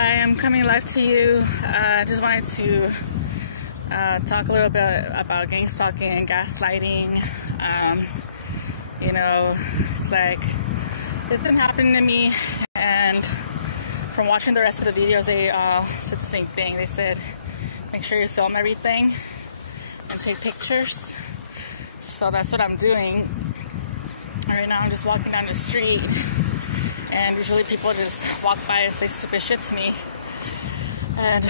Hi, I'm coming live to you. I just wanted to talk a little bit about gangstalking and gaslighting. It's like, it's been happening to me, and from watching the rest of the videos, they all said the same thing. They said, make sure you film everything and take pictures. So that's what I'm doing. Right now I'm just walking down the street, and usually people just walk by and say stupid shit to me. And,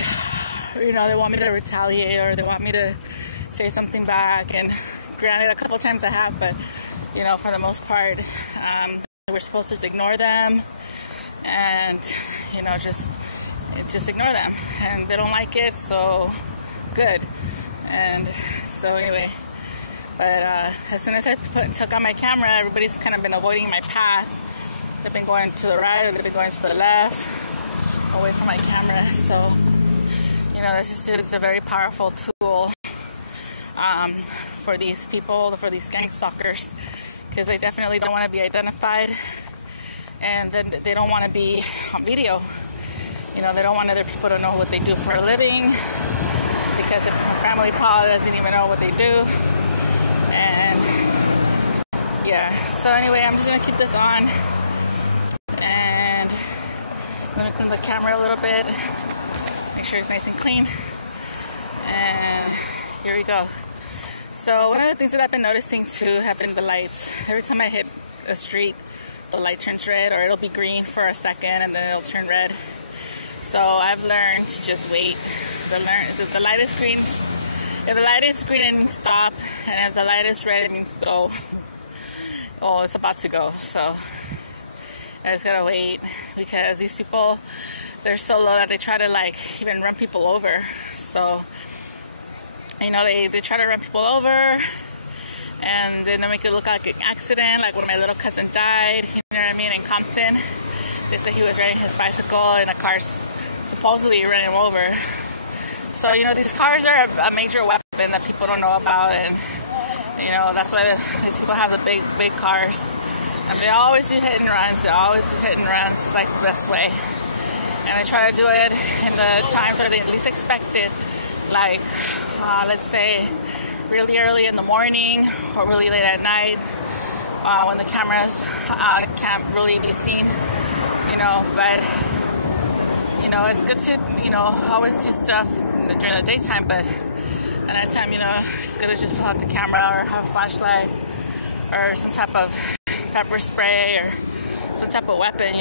they want me to retaliate, or they want me to say something back. And granted, a couple times I have, but, for the most part, we're supposed to ignore them and, just ignore them. And they don't like it, so good. And so anyway, but as soon as I took out my camera, everybody's kind of been avoiding my path. They've been going to the right, or they've been going to the left, away from my camera. So, this is a very powerful tool for these people, for these gang stalkers, because they definitely don't want to be identified, and then they don't want to be on video. They don't want other people to know what they do for a living, because the family probably doesn't even know what they do. And yeah, so anyway, I'm just going to keep this on. And I'm going to clean the camera a little bit, make sure it's nice and clean. And here we go. So one of the things that I've been noticing too have been the lights. Every time I hit a street, the light turns red, or it'll be green for a second and then it'll turn red. So I've learned to just wait. If the light is green, it means stop, and if the light is red, it means go. Oh, it's about to go. So I just gotta wait, because these people, they're so low that they try to even run people over. So they try to run people over, and then they make it look like an accident, like when my little cousin died, in Compton. They said he was riding his bicycle and a car supposedly ran him over. So these cars are a major weapon that people don't know about, and that's why these people have the big cars. And they always do hit and runs. It's like the best way. And I try to do it in the times where they least expect it. Like, let's say, really early in the morning or really late at night, when the cameras can't really be seen. But, it's good to, always do stuff during the daytime. But at night time, it's good to just pull out the camera or have a flashlight or some type of pepper spray or some type of weapon,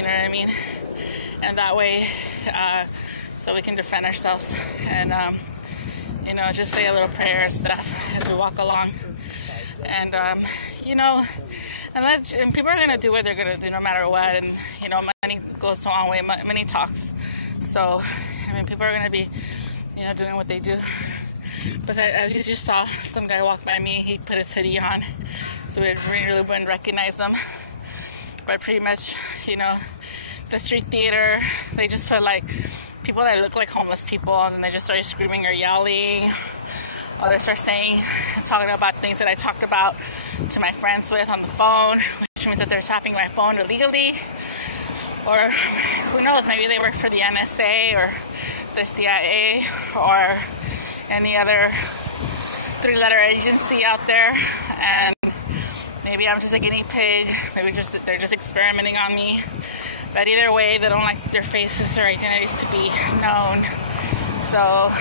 and that way, so we can defend ourselves, and just say a little prayer and stuff as we walk along, and and people are gonna do what they're gonna do no matter what, and money goes a long way, money talks. So people are gonna be doing what they do. But as you just saw, some guy walked by me. He put his hoodie on, so we really wouldn't recognize him. But pretty much, the street theater, they just put people that look like homeless people, and then they just start screaming or yelling, or they start talking about things that I talked about to my friends with on the phone, which means that they're tapping my phone illegally, or who knows, maybe they work for the NSA or the CIA or any other three-letter agency out there, and maybe I'm just a guinea pig. Maybe they're just experimenting on me. But either way, they don't like their faces or identities to be known. So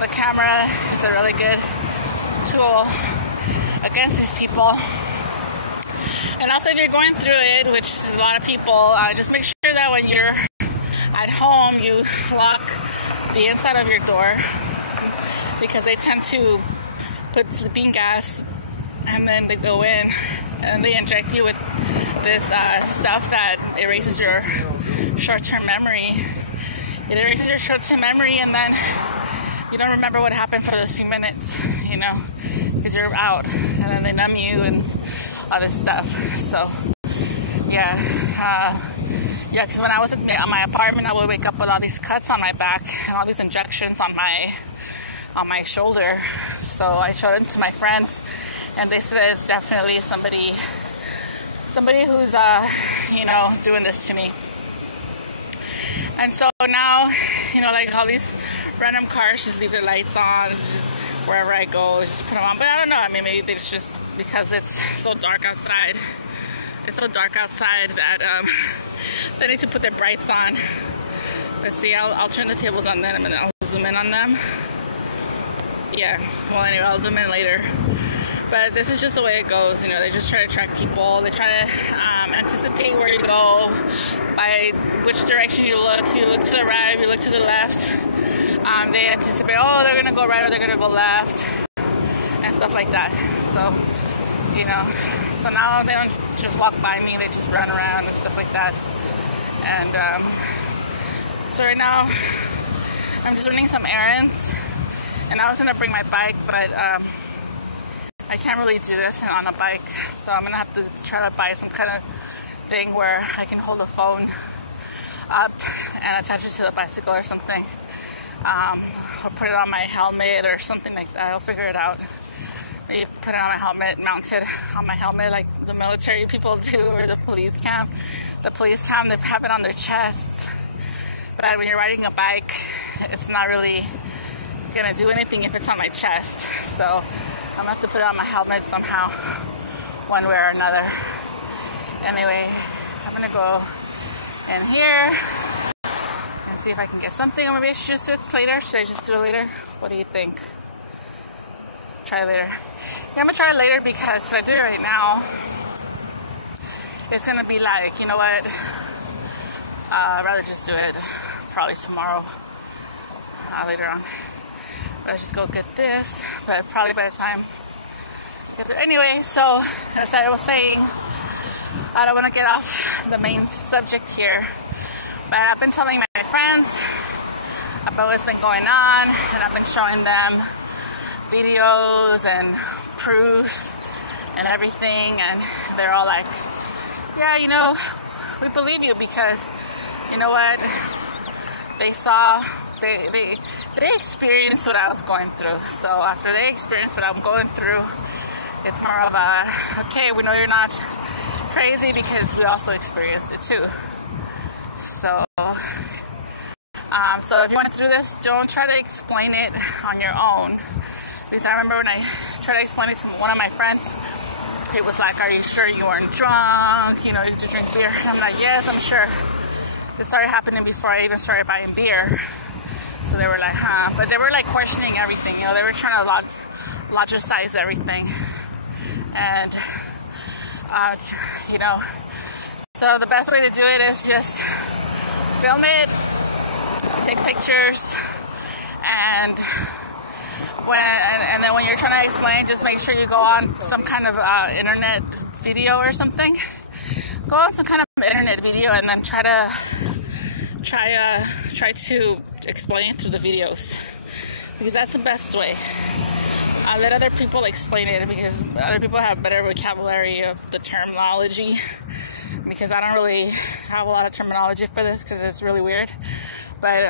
the camera is a really good tool against these people. And also, if you're going through it, which is a lot of people, just make sure that when you're at home, you lock the inside of your door, because they tend to put sleeping gas, and then they go in and they inject you with this stuff that erases your short-term memory. It erases your short-term memory, and then you don't remember what happened for those few minutes, because you're out, and then they numb you and all this stuff. So because when I was at my apartment, I would wake up with all these cuts on my back and all these injections on my shoulder. So I showed them to my friends, and they said it's definitely somebody who's doing this to me. And so now, you know, like all these random cars just leave their lights on, just wherever I go, just put them on. But I don't know, I mean, maybe it's just because it's so dark outside. It's so dark outside that they need to put their brights on. Let's see, I'll turn the tables on them and I'll zoom in on them. Yeah, well anyway, I'll zoom in later. But this is just the way it goes, you know, they just try to track people. They try to anticipate where you go by which direction you look. You look to the right, you look to the left. They anticipate, oh, they're gonna go right or they're gonna go left and stuff like that. So, you know, so now they don't just walk by me, they just run around and stuff like that. And so right now, I'm just running some errands. And I was gonna bring my bike, but I can't really do this on a bike. So I'm gonna have to try to buy some kind of thing where I can hold the phone up and attach it to the bicycle or something. Or put it on my helmet or something like that. I'll figure it out. Maybe put it on my helmet, mounted on my helmet like the military people do, or the police cam. The police cam, they have it on their chests. But when you're riding a bike, it's not really gonna do anything if it's on my chest. So I'm gonna have to put it on my helmet somehow, one way or another. Anyway, I'm gonna go in here and see if I can get something, or maybe I should just do it later. Should I just do it later? What do you think? Try it later. Yeah, I'm gonna try it later because if I do it right now, it's gonna be like, you know what? I'd rather just do it probably tomorrow, later on. Let's just go get this, but probably by the time I get there. Anyway, so as I was saying, I don't want to get off the main subject here, but I've been telling my friends about what's been going on, and I've been showing them videos and proofs and everything, and they're all like, yeah, you know, we believe you because, you know what, they saw, they experienced what I was going through. So after they experienced what I'm going through, it's more of a, okay, we know you're not crazy because we also experienced it too. So, so if you want to do this, don't try to explain it on your own. Because I remember when I tried to explain it to one of my friends, he was like, are you sure you weren't drunk? You know, you did drink beer. And I'm like, yes, I'm sure. It started happening before I even started buying beer. So they were like, huh? But they were like questioning everything. You know, they were trying to logicize everything. And, you know, so the best way to do it is just film it, take pictures, and then when you're trying to explain, just make sure you go on some kind of internet video or something. Go on some kind of internet video and then try to explain it through the videos, because that's the best way. Let other people explain it, because other people have better vocabulary of the terminology, because I don't really have a lot of terminology for this because it's really weird. But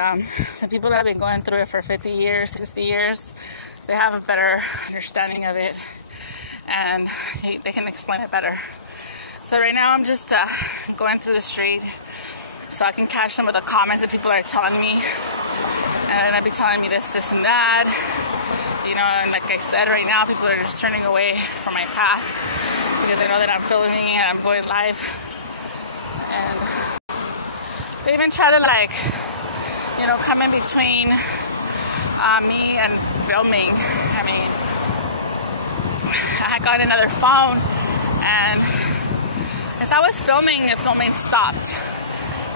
the people that have been going through it for 50 years, 60 years, they have a better understanding of it, and they can explain it better. So right now I'm just going through the street so I can catch some of the comments that people are telling me, and I'll be telling me this and that, you know. And like I said, right now people are just turning away from my path because they know that I'm filming and I'm going live, and they even try to, like, you know, come in between me and filming. I mean, I got another phone, and as I was filming, the filming stopped,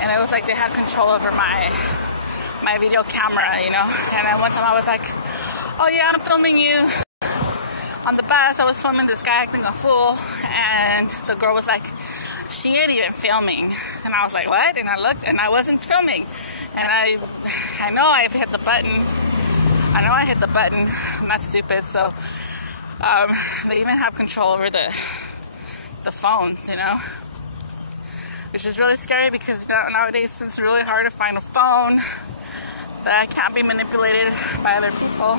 and it was like they had control over my video camera, you know. And then one time I was like, oh yeah, I'm filming you on the bus. I was filming this guy acting a fool, and the girl was like, she ain't even filming. And I was like, what? And I looked, and I wasn't filming. And I know I hit the button. I know I hit the button. I'm not stupid. So they even have control over the phones, you know, which is really scary, because nowadays it's really hard to find a phone that can't be manipulated by other people.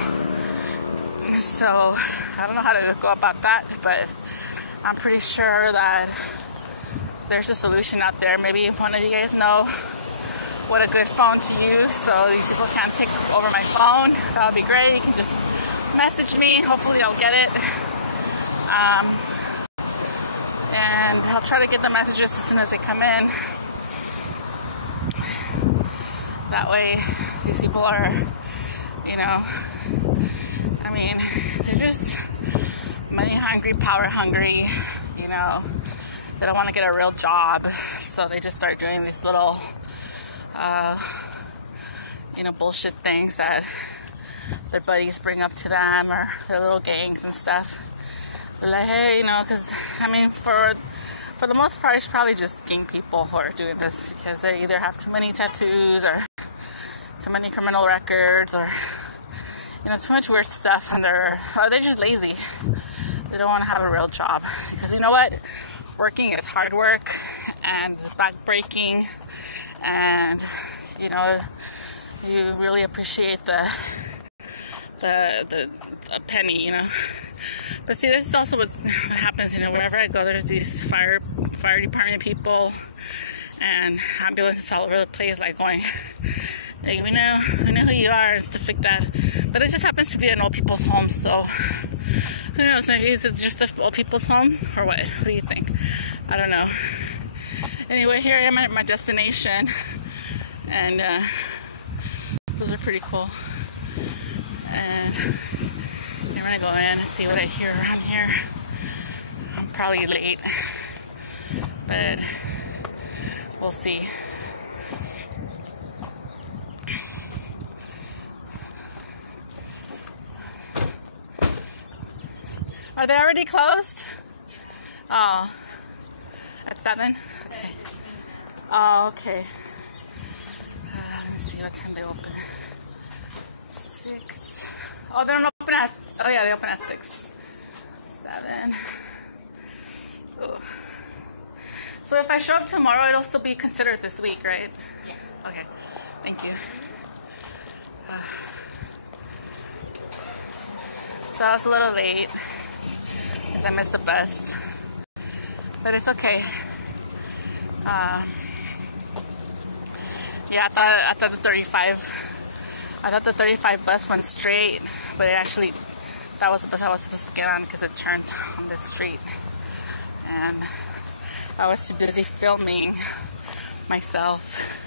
So I don't know how to go about that, but I'm pretty sure that there's a solution out there. Maybe if one of you guys know with a good phone to use, so these people can't take over my phone. That would be great. You can just message me. Hopefully I'll get it. And I'll try to get the messages as soon as they come in. That way, these people are, you know, I mean, they're just money hungry, power hungry, you know. They don't want to get a real job, so they just start doing these little, you know, bullshit things that their buddies bring up to them, or their little gangs and stuff. They're like, hey, you know, because, I mean, for the most part, it's probably just gang people who are doing this, because they either have too many tattoos, or too many criminal records, or, you know, too much weird stuff, and they're just lazy. They don't want to have a real job, because you know what? Working is hard work, and back-breaking, and, you know, you really appreciate the penny, you know. But see, this is also what happens, you know, wherever I go, there's these fire department people and ambulances all over the place, like going, hey, we know who you are and stuff like that. But it just happens to be an old people's home, so who knows, maybe is it just an old people's home, or what? What do you think? I don't know. Anyway, here I am at my destination, and those are pretty cool. And I'm gonna go in and see what I hear around here. I'm probably late, but we'll see. Are they already closed? Oh, at 7? Okay. Oh, okay. Let me see what time they open. 6. Oh, they don't open at... Oh, yeah, they open at 6. 7. Ooh. So if I show up tomorrow, it'll still be considered this week, right? Yeah. Okay. Thank you. So I was a little late because I missed the bus. But it's okay. Yeah, I thought the 35 bus went straight, but it actually, that was the bus I was supposed to get on because it turned on this street. And I was too busy filming myself,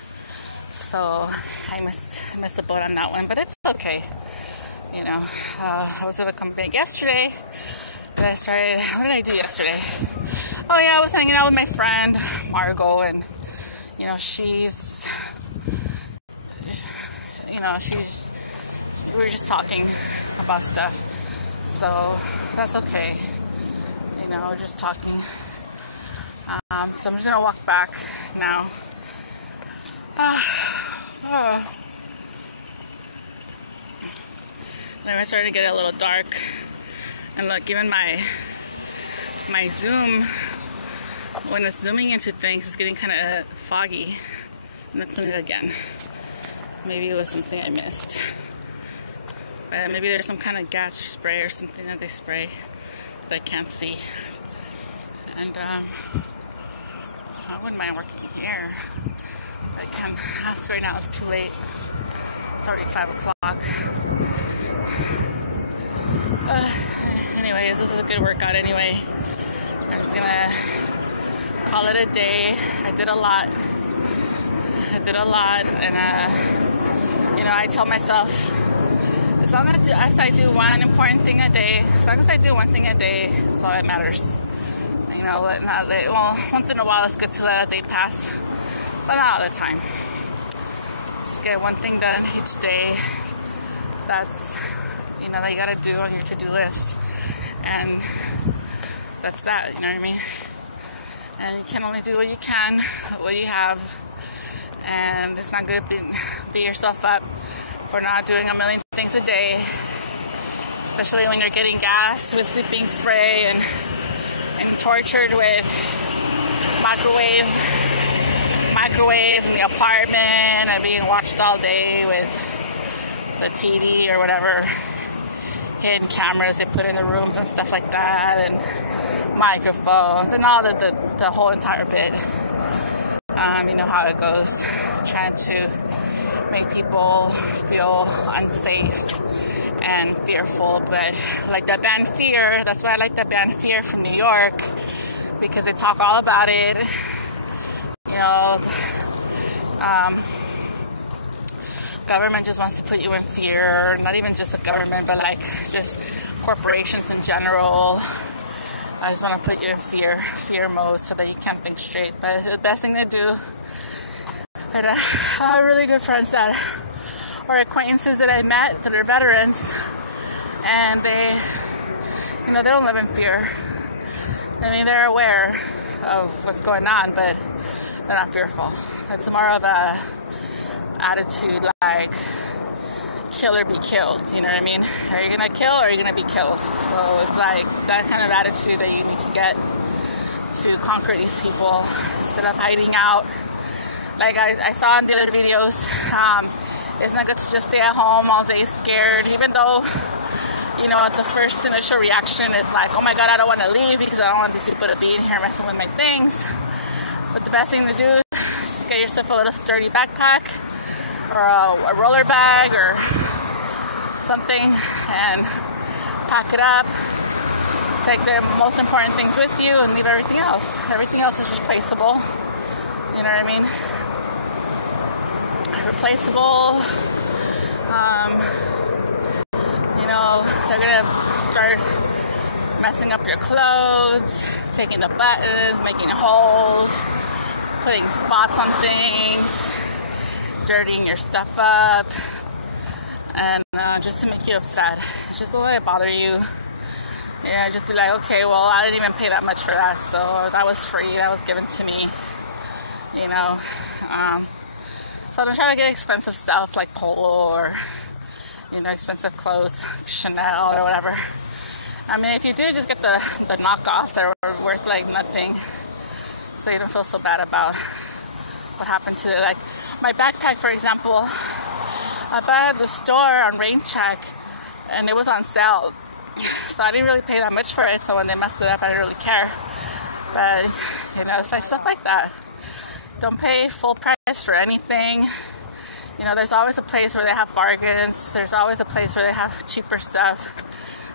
so I missed the boat on that one, but it's okay. You know, I was gonna come back yesterday, but what did I do yesterday? Oh yeah, I was hanging out with my friend, Margot, and, you know, we were just talking about stuff, so that's okay. You know, we're just talking. So I'm just gonna walk back now. Then it started to get a little dark, and look, even my zoom, when it's zooming into things, it's getting kind of foggy. I'm gonna clean it again. Maybe it was something I missed. But maybe there's some kind of gas or spray or something that they spray that I can't see. And I wouldn't mind working here. I can't ask right now, it's too late. It's already 5 o'clock. Anyways, this was a good workout anyway. I'm just gonna call it a day. I did a lot, and you know, I told myself, as long as I do one important thing a day, as long as I do one thing a day, that's all that matters. You know, well, once in a while it's good to let a day pass, but not all the time. Just get one thing done each day. That's, you know, that you gotta do on your to-do list, and that's that. You know what I mean? And you can only do what you can, what you have, and it's not good to beat yourself up for not doing a million things a day, especially when you're getting gassed with sleeping spray and tortured with microwaves in the apartment, and being watched all day with the TV or whatever, hidden cameras they put in the rooms and stuff like that, and microphones and all the whole entire bit. You know how it goes. trying to make people feel unsafe and fearful. But like that band Fear, that's why I like that band Fear from New York, because they talk all about it. You know, government just wants to put you in fear. Not even just the government, but like just corporations in general. I just want to put you in fear mode so that you can't think straight. But the best thing to do, and I have really good friends that or acquaintances that I met that are veterans, and they, you know, they don't live in fear. I mean, they're aware of what's going on, but they're not fearful. It's more of a attitude like kill or be killed, you know what I mean? Are you gonna kill or are you gonna be killed? So it's like that kind of attitude that you need to get to conquer these people instead of hiding out. Like I saw in the other videos, it's not good to just stay at home all day scared, even though, you know, the first initial reaction is like, oh my God, I don't want to leave because I don't want these people to be in here messing with my things. But the best thing to do is just get yourself a little sturdy backpack or a roller bag or something and pack it up. Take the most important things with you and leave everything else. Everything else is replaceable. You know what I mean? Replaceable. You know, they're gonna start messing up your clothes, taking the buttons, making holes, putting spots on things, dirtying your stuff up, and just to make you upset. Just don't let it bother you. Yeah, just be like, okay, well, I didn't even pay that much for that, so that was free, that was given to me, you know. So don't try to get expensive stuff like Polo or, you know, expensive clothes, Chanel or whatever. I mean, if you do, just get the knockoffs that are worth like nothing, so you don't feel so bad about what happened to it. Like my backpack, for example, I bought it at the store on Rain Check, and it was on sale. So I didn't really pay that much for it, so when they messed it up, I didn't really care. But, you know, it's like stuff like that. Don't pay full price for anything. You know, there's always a place where they have bargains. There's always a place where they have cheaper stuff.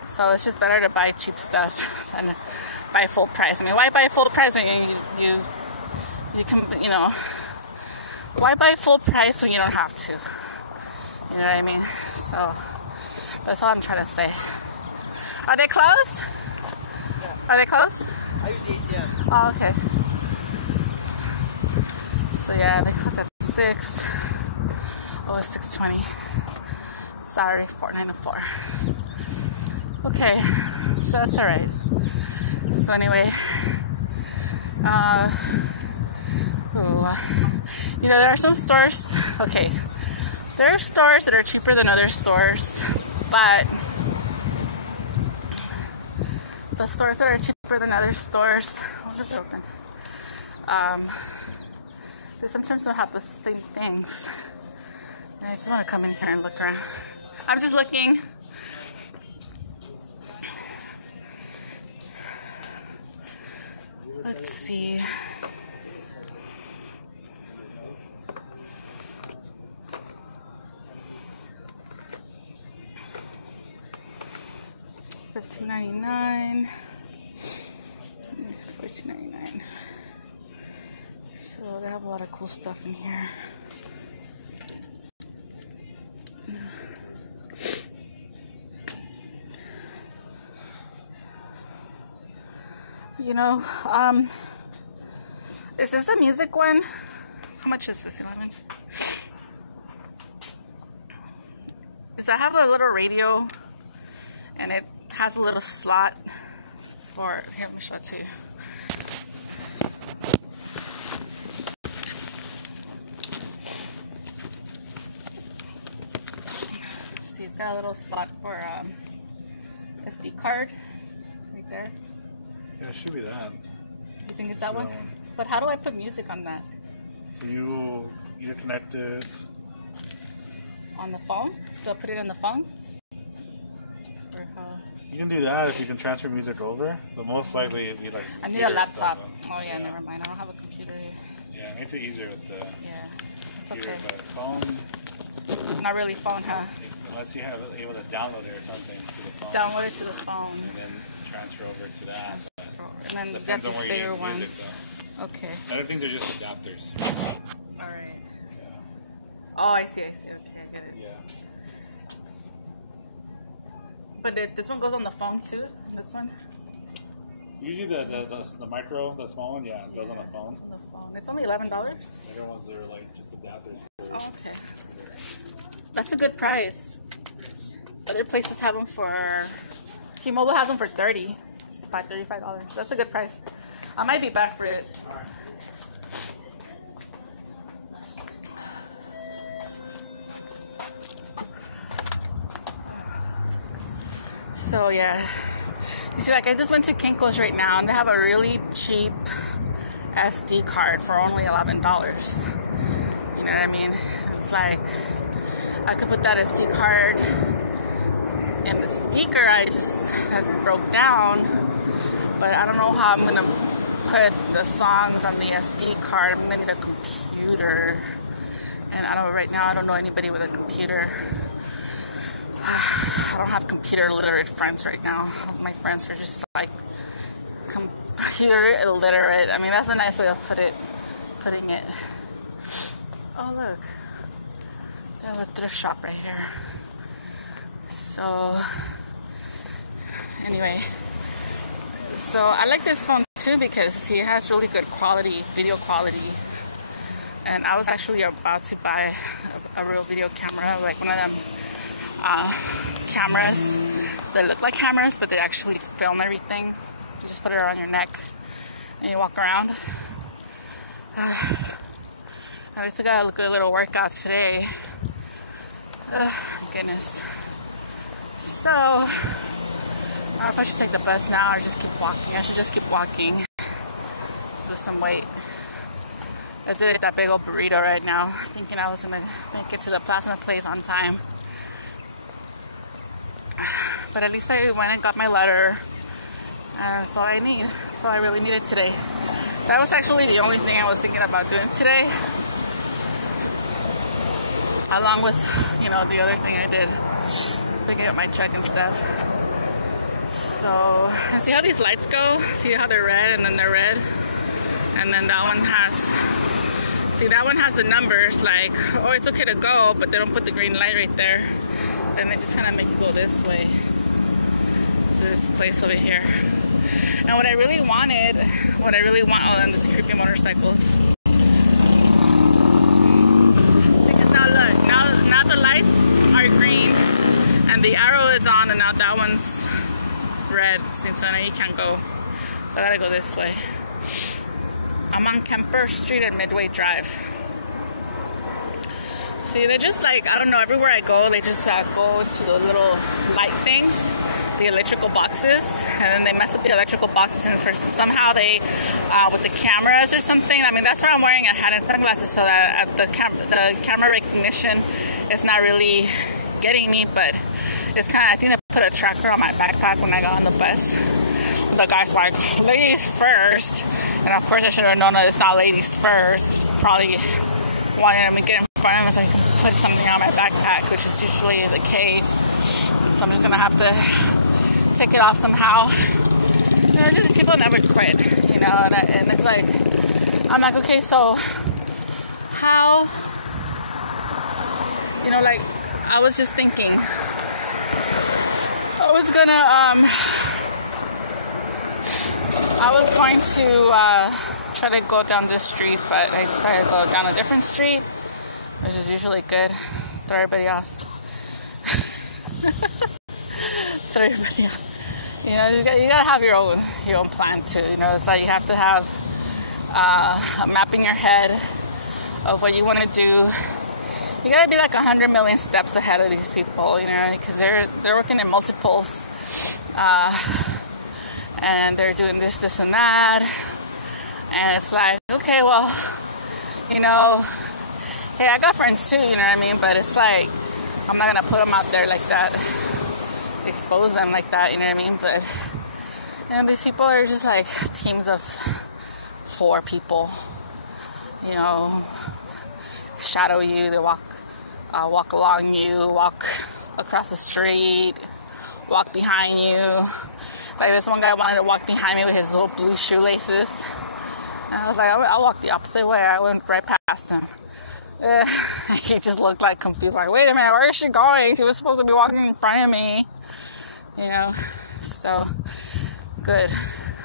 So it's just better to buy cheap stuff than buy full price. I mean, why buy full price when you can, you know, why buy full price when you don't have to? You know what I mean? So that's all I'm trying to say. Are they closed? Yeah. Are they closed? I use the ATM. Oh, okay. So yeah, they close at 6. Oh, it's 6:20. Saturday, 4/9 to 4. Okay, so that's alright. So anyway, you know, there are some stores, okay, there are stores that are cheaper than other stores, but the stores that are cheaper than other stores, I wonder if they're open, they sometimes don't have the same things. And I just want to come in here and look around. I'm just looking. Let's see. $15.99. $14.99. So they have a lot of cool stuff in here. You know, is this the music one? How much is this, 11? Does that have a little radio? And it has a little slot for, here, let me show it to you. See, it's got a little slot for SD card right there. Yeah, it should be that. You think it's that one? But how do I put music on that? So you either connect it on the phone? Do I put it in the phone? Or how? You can do that if you can transfer music over, but most likely it'd be like I need a laptop. Oh yeah, never mind. I don't have a computer here. Yeah, it makes it easier with the... Yeah. computer, okay. but phone. Not really phone, huh? Unless you have able to download it or something to the phone. Download it to the phone. And then transfer over to that. And then you got these bigger ones. Okay. Other things are just adapters. All right. Yeah. Oh, I see. Okay, I get it. Yeah. But this one goes on the phone too? This one? Usually the micro, the small one, yeah, it goes on the phone. It's on the phone. It's only $11? The other ones, they're like just adapters. Oh, okay. That's a good price. Other places have them for... T-Mobile has them for $30. It's about $35. That's a good price. I might be back for it. So yeah, you see, like I just went to Kinko's right now, and they have a really cheap SD card for only $11. You know what I mean? It's like I could put that SD card in the speaker. That broke down, but I don't know how I'm gonna put the songs on the SD card. I'm gonna need a computer, and right now I don't know anybody with a computer. I don't have computer literate friends right now. My friends are just like computer illiterate. I mean, that's a nice way of putting it. Oh look, they have a thrift shop right here. So anyway, so I like this phone too because it has really good quality, video quality. And I was actually about to buy a real video camera, like one of them cameras that look like cameras, but they actually film everything. You just put it around your neck and you walk around. I still got a good little workout today. Goodness. So, I don't know if I should take the bus now or just keep walking. I should just keep walking. Let's lose some weight. I did eat that big old burrito right now, thinking I was gonna make it to the Plasma Place on time. But at least I went and got my letter, and that's all I need. That's all I really needed today. That was actually the only thing I was thinking about doing today, along with, you know, the other thing I did, picking up my check and stuff. So, and see how these lights go? See how they're red and then they're red? And then that one has, see, that one has the numbers like, oh, it's okay to go, but they don't put the green light right there. Then they just kind of make you go this way, to this place over here. And what I really want, oh, and these creepy motorcycles. Because now look, now the lights are green, and the arrow is on, and now that one's red, so now you can't go. So I gotta go this way. I'm on Kemper Street at Midway Drive. See, they're just like, I don't know, everywhere I go, they just go to the little light things, the electrical boxes, and then they mess up the electrical boxes, and first, somehow they, with the cameras or something, I mean, that's why I'm wearing a hat and sunglasses, so that the camera recognition is not really getting me, but it's kind of, I think they put a tracker on my backpack when I got on the bus. The guy's like, ladies first, and of course I should have known that it's not ladies first. It's probably wanting him to get in front of him so I can put something on my backpack, which is usually the case. So I'm just gonna have to take it off somehow. You know, just people never quit, you know, and it's like, I'm like, okay, so how, you know, like, I was just thinking, I was going to try to go down this street, but I decided to go down a different street, which is usually good. Throw everybody off. Throw everybody off. You know, you gotta have your own plan too. You know, it's like you have to have a map in your head of what you want to do. You gotta be like 100 million steps ahead of these people, you know, because they're working in multiples. And they're doing this, and that. And it's like, okay, well, you know, hey, I got friends too, you know what I mean? But it's like, I'm not going to put them out there like that, expose them like that, you know what I mean? But, you know, these people are just like teams of 4 people, you know. shadow you. They walk along you, walk across the street, walk behind you. Like this one guy wanted to walk behind me with his little blue shoelaces. And I was like, I'll walk the opposite way. I went right past him. He just looked like confused, like, wait a minute, where is she going? She was supposed to be walking in front of me. You know, so good.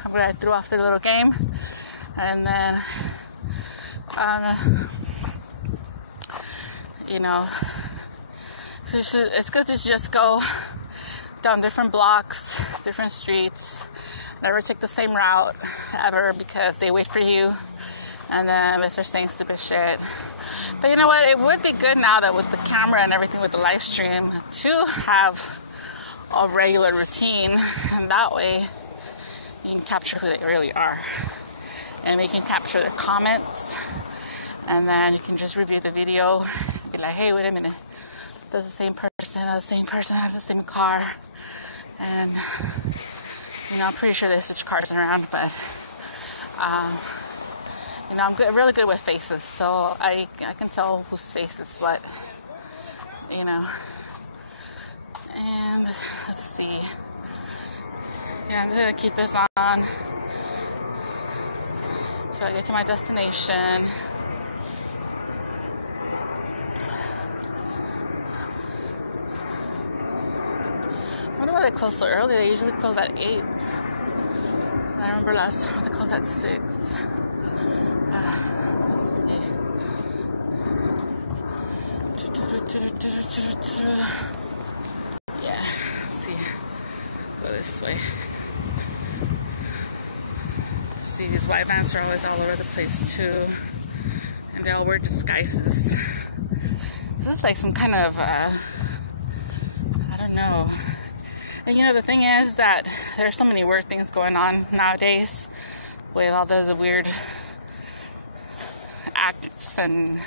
I'm glad I threw off the little game. And then, you know, so it's good to just go down different blocks, different streets. Never take the same route ever because they wait for you. And then if they're saying stupid shit. But you know what? It would be good now that with the camera and everything with the live stream to have a regular routine. And that way you can capture who they really are. And we can capture their comments. And then you can just review the video. Be like, hey, wait a minute. That's the same person, have the same car. And, you know, I'm pretty sure they switch cars around. But, you know, I'm really good with faces. So I can tell whose face is what, you know. And let's see. Yeah, I'm just going to keep this on. So I get to my destination. I wonder why they close so early. They usually close at 8. I remember last time they closed at 6. Let's see. Yeah, let's see. Go this way. See, these white vans are always all over the place too. And they all wear disguises. This is like some kind of, I don't know. And you know, the thing is that there's so many weird things going on nowadays with all those weird acts and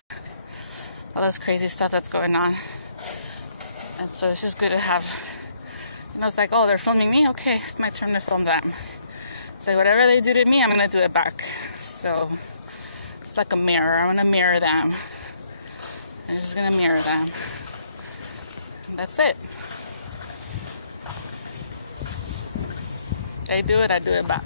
all this crazy stuff that's going on. And so it's just good to have, you know, it's like, oh, they're filming me? Okay, it's my turn to film them. It's like whatever they do to me, I'm going to do it back. So it's like a mirror. I'm going to mirror them. I'm just going to mirror them. And that's it. They do it, I do it back.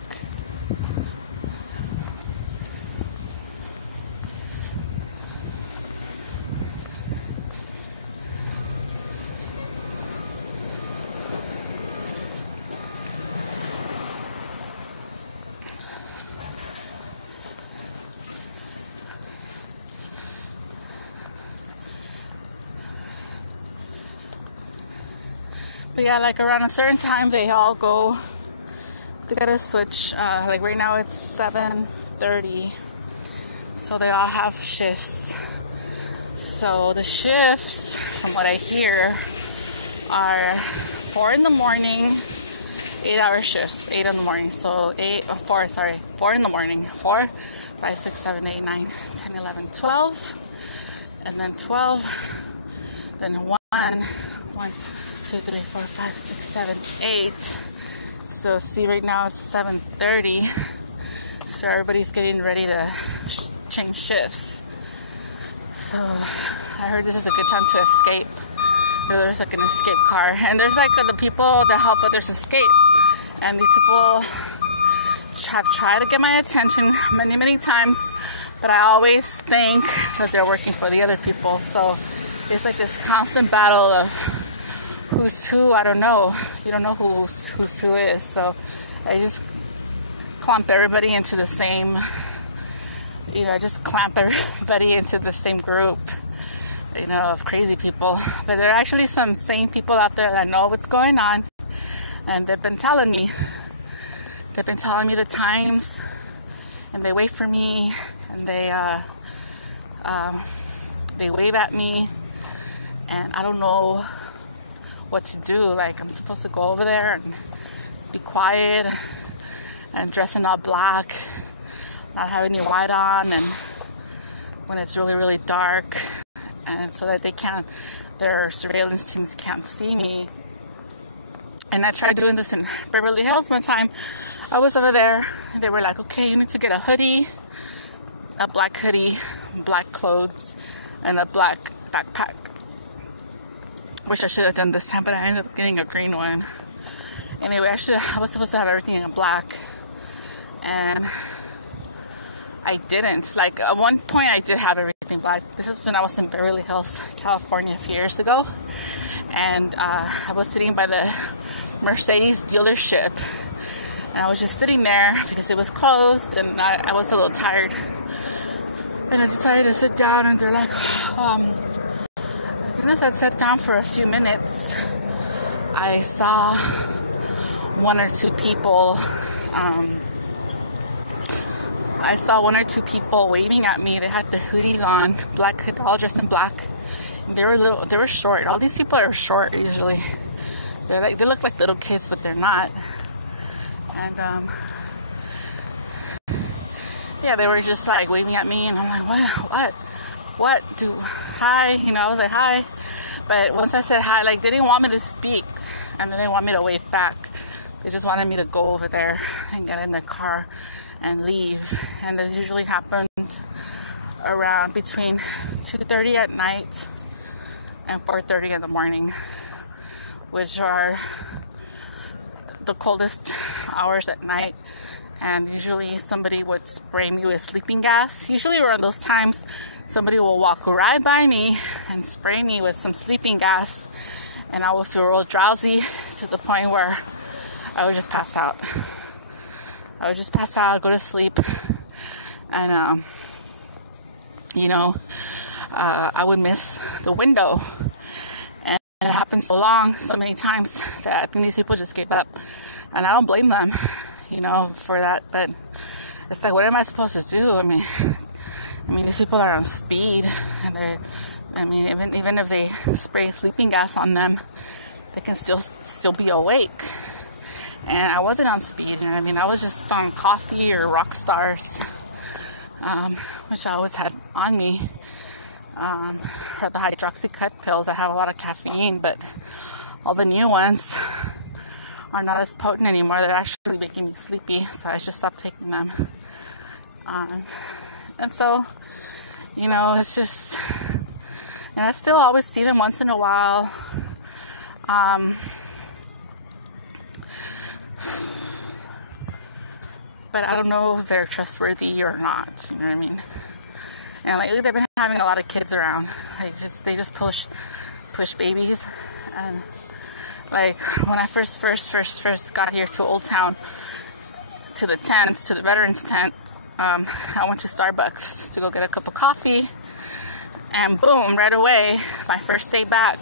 But yeah, like around a certain time, they all go. They gotta switch. Like right now, it's 7:30, so they all have shifts. So the shifts, from what I hear, are 4 in the morning, 8-hour shifts. 8 in the morning. So 4 in the morning. 4, 5, 6, 7, 8, 9, 10, 11, 12, and then 12. Then 1, 2, 3, 4, 5, 6, 7, 8. So see, right now it's 7:30. So everybody's getting ready to change shifts. So I heard this is a good time to escape. There's like an escape car, and there's like the people that help others escape. And these people have tried to get my attention many times, but I always think that they're working for the other people. So it's like this constant battle of who's who. I don't know. You don't know who's who is. So I just clump everybody into the same, you know, I just clamp everybody into the same group, you know, of crazy people. But there are actually some sane people out there that know what's going on, and they've been telling me. They've been telling me the times, and they wait for me, and they wave at me, and I don't know what to do. Like, I'm supposed to go over there and be quiet and dress in all black, not have any white on, and when it's really dark, and so that their surveillance teams can't see me. And I tried doing this in Beverly Hills one time. I was over there, and they were like, okay, you need to get a hoodie, a black hoodie, black clothes, and a black backpack, which I should have done this time, but I ended up getting a green one. Anyway, I was supposed to have everything in black, and I didn't. Like, at one point I did have everything black. This is when I was in Beverly Hills, California, a few years ago, and I was sitting by the Mercedes dealership, and I was just sitting there because it was closed, and I was a little tired, and I decided to sit down, and they're like, as soon as I sat down for a few minutes, I saw one or two people waving at me. They had their hoodies on, black hood, all dressed in black. They were short. All these people are short usually. They look like little kids, but they're not. And yeah, they were just like waving at me, and I'm like, what? Hi, I was like, hi. But once I said hi, like, they didn't want me to speak, and they didn't want me to wave back. They just wanted me to go over there and get in their car and leave. And this usually happened around between 2:30 at night and 4:30 in the morning, which are the coldest hours at night. And usually somebody would spray me with sleeping gas. Usually around those times, somebody will walk right by me and spray me with some sleeping gas, and I would feel real drowsy to the point where I would just pass out. Go to sleep, and I would miss the window. And it happened so many times that I think these people just gave up, and I don't blame them, for that. But it's like, what am I supposed to do? I mean, these people are on speed, and even if they spray sleeping gas on them, they can still be awake. And I wasn't on speed, I was just on coffee or rock stars, which I always had on me, or the hydroxycut pills. I have a lot of caffeine, but all the new ones are not as potent anymore. They're actually making me sleepy, so I just stopped taking them. And so, it's just, and I still always see them once in a while. But I don't know if they're trustworthy or not, you know what I mean? And lately they've been having a lot of kids around. They just push babies. And like, when I first got here to Old Town, to the veterans tent, I went to Starbucks to go get a cup of coffee, and boom, right away, my first day back,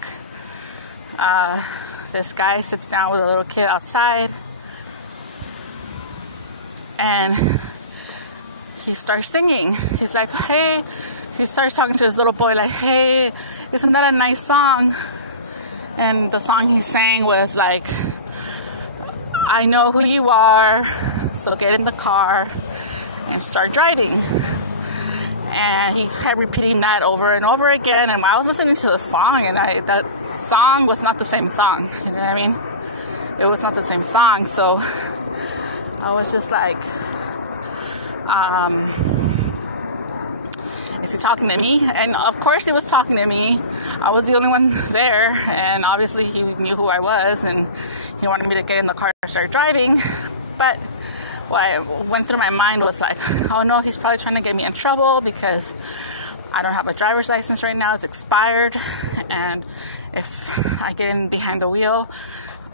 this guy sits down with a little kid outside, and he starts singing. He's like, hey, he starts talking to his little boy like, hey, isn't that a nice song? And the song he sang was like, I know who you are, so get in the car and start driving. And he kept repeating that over and over again, and I was listening to the song, and that song was not the same song, you know what I mean? It was not the same song, so I was just like, is he talking to me? And of course he was talking to me. I was the only one there, and obviously he knew who I was, and he wanted me to get in the car and start driving. But what went through my mind was like, oh no, he's probably trying to get me in trouble because I don't have a driver's license right now. It's expired, and if I get in behind the wheel,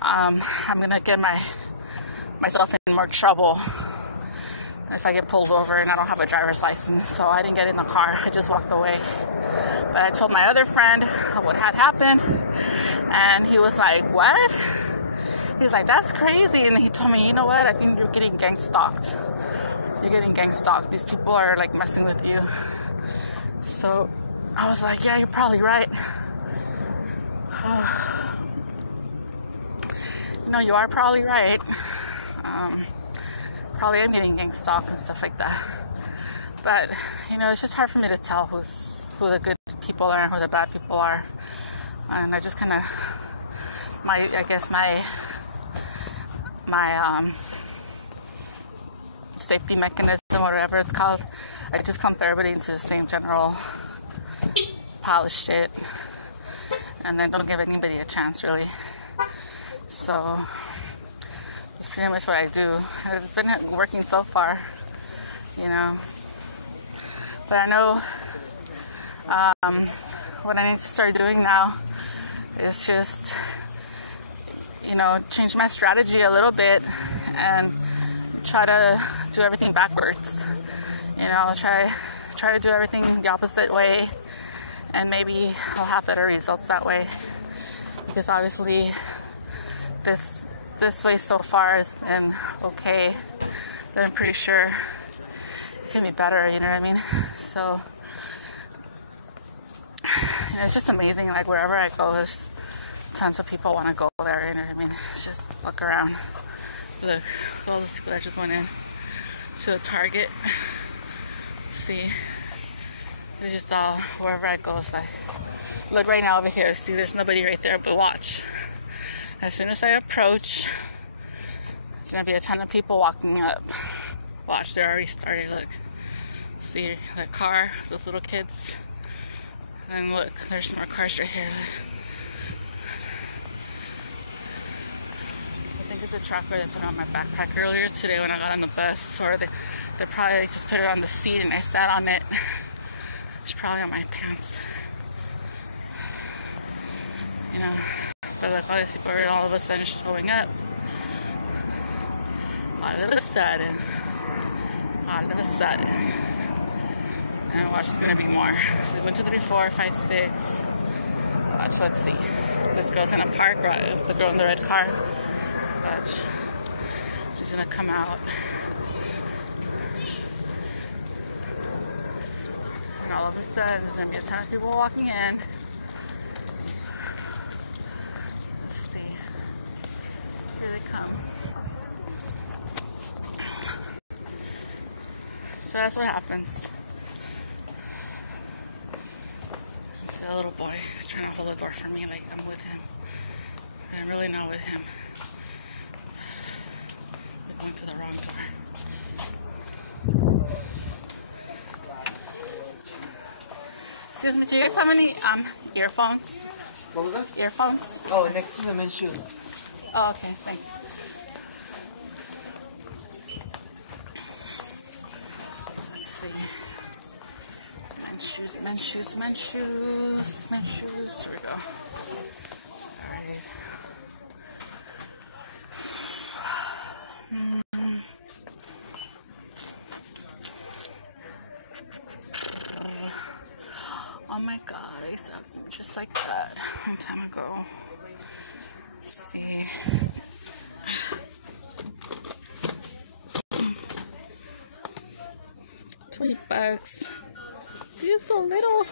I'm gonna get myself in more trouble if I get pulled over and I don't have a driver's license. So I didn't get in the car. I just walked away. But I told my other friend what had happened, and he was like, what? He's like, that's crazy. And he told me, you know what? I think you're getting gang stalked. You're getting gang stalked. These people are like messing with you. So I was like, yeah, you're probably right. No, you are probably right. Probably am getting gang stalked and stuff like that. But, it's just hard for me to tell who the good people are and who the bad people are. And I just kind of, my safety mechanism, or whatever it's called, I just clump everybody into the same general polish it, and then don't give anybody a chance, really. So that's pretty much what I do. It's been working so far, you know. But I know what I need to start doing now is just, you know, change my strategy a little bit and try to do everything backwards. You know, try to do everything the opposite way, and maybe I'll have better results that way. Because obviously this way so far has been okay, but I'm pretty sure it can be better, you know what I mean? So, you know, it's just amazing, like wherever I go, there's tons of people want to go there, you know what I mean? It's just look around. Look, all those people that just went in to a Target. See, they just all, wherever I go, it's like, look right now over here, see there's nobody right there, but watch. As soon as I approach, there's gonna be a ton of people walking up. Watch, they're already started, look. See the car, those little kids. And look, there's more cars right here. I think it's a tracker they put on my backpack earlier today when I got on the bus. Or they probably just put it on the seat and I sat on it. It's probably on my pants. You know, but look, all these people are all of a sudden showing up. All of a sudden. And watch, there's gonna be more. So 1, 2, 3, 4, 5, 6. Watch, let's see. This girl's gonna park, right? The girl in the red car. Watch. She's gonna come out. And all of a sudden, there's gonna be a ton of people walking in. Let's see. Here they come. So that's what happens. See a little boy who's trying to hold the door for me like I'm with him. But I'm really not with him. We're going to the wrong door. Excuse me, do you guys have any earphones? What was that? Earphones? Oh, next to the men's shoes. Oh, okay, thanks. Let's see. Men's shoes. Here we go. Alright. Oh my god, I used to have some just like that a long time ago. Let's see. $20. These are so little.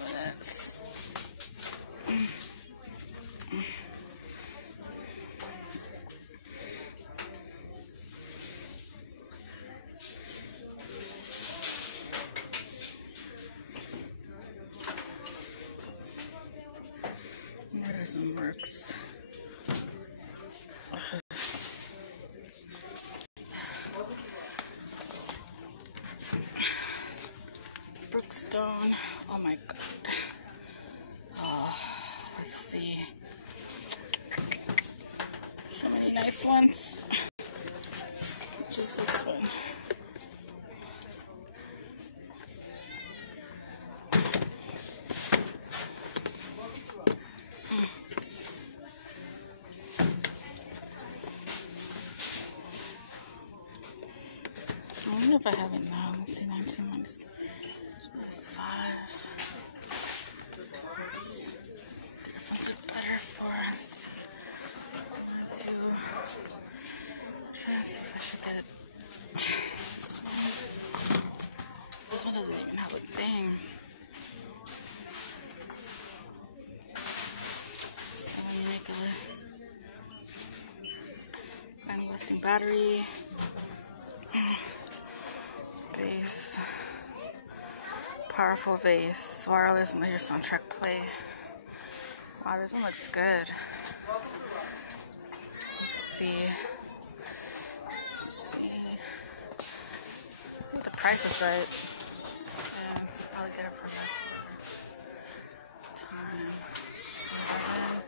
Yes. Where some works. Brookstone. Oh my god. Let's see. So many nice ones. Just this one. I wonder if I have it now. Let's see, 19 months. That's 5. Earphones are better for us. 2. I'm trying to see if I should get this one. This one doesn't even have a thing. So let me make a long-lasting battery. Bass, powerful bass, wireless, and here's soundtrack play. Wow, this one looks good. Let's see. The price is right. Yeah. get it from this order. Time 7.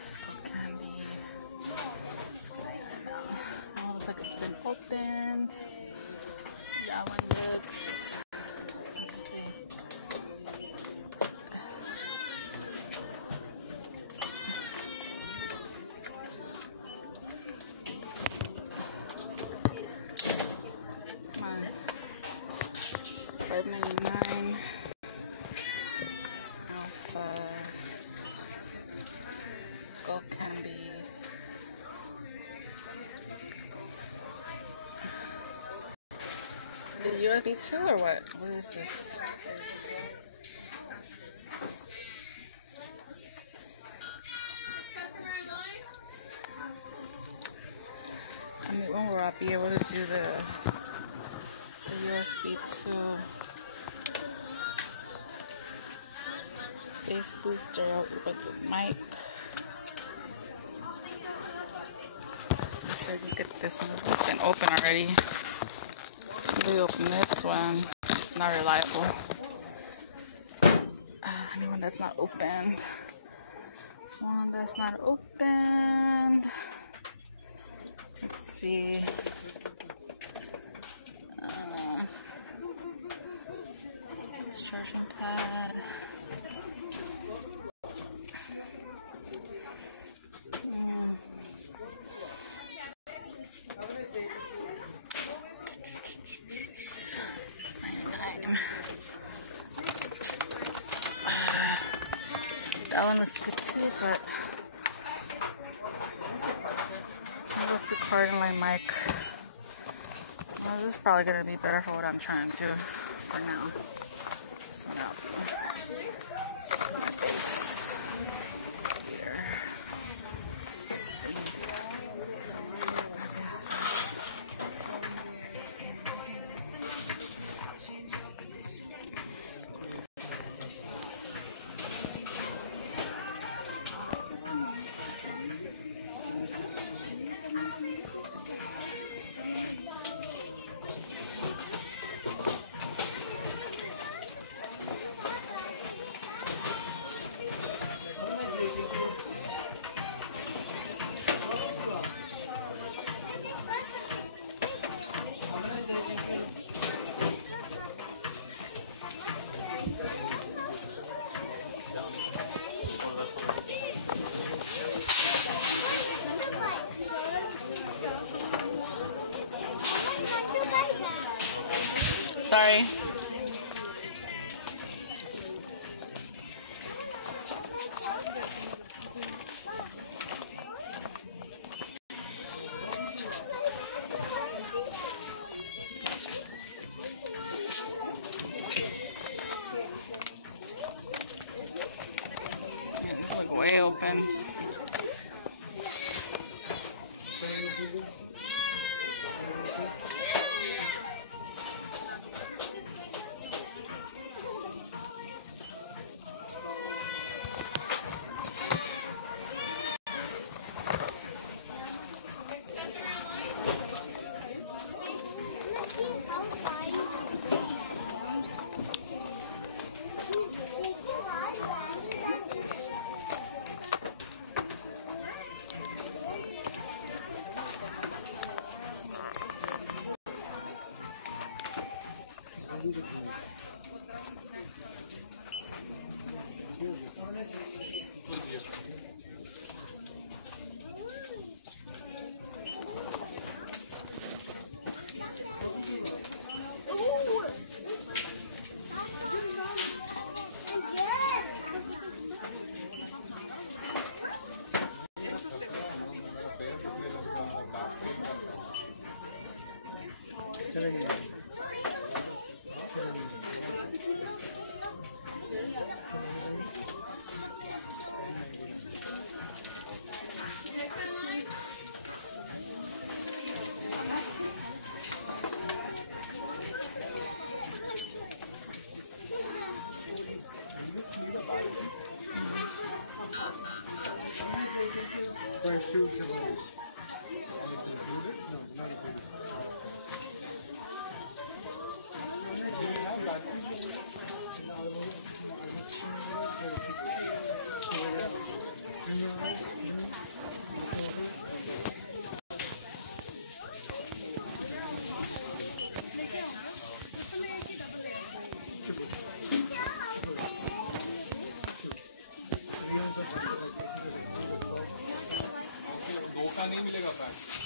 Skull candy. Oh, looks like it's been opened. That one looks. Let's see. Come on. It's $5.99. Alpha. Skull candy. The USB 2 or what? What is this? I mean, when will I be able to do the USB 2 bass booster? I'll go to mic. Should I just get this one? It's been open already. Somebody open this one. It's not reliable. Anyone that's not opened. One that's not opened. Let's see. Instruction pad. That one looks good too, but turn off recording line mic. Well, this is probably gonna be better for what I'm trying to do for now. So now my base here. Sorry. It's like way open. नहीं मिलेगा pack.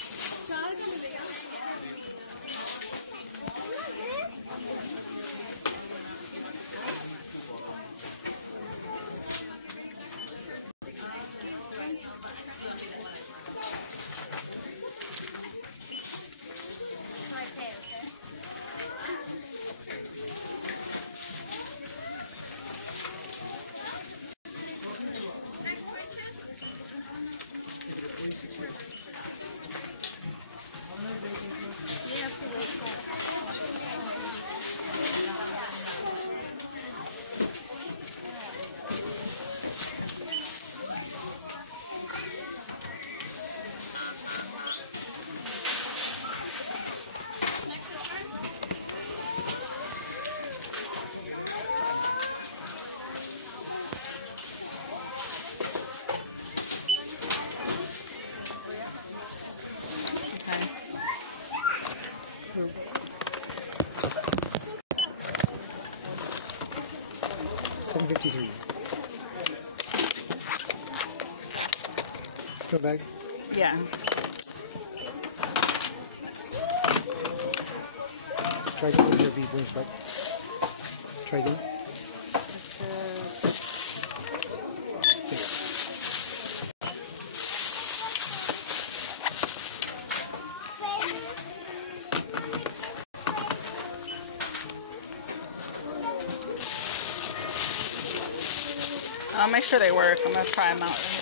$7.53. Go back. Yeah. Try to move your bead wings back. Try again. I'll make sure they work. I'm gonna try them out.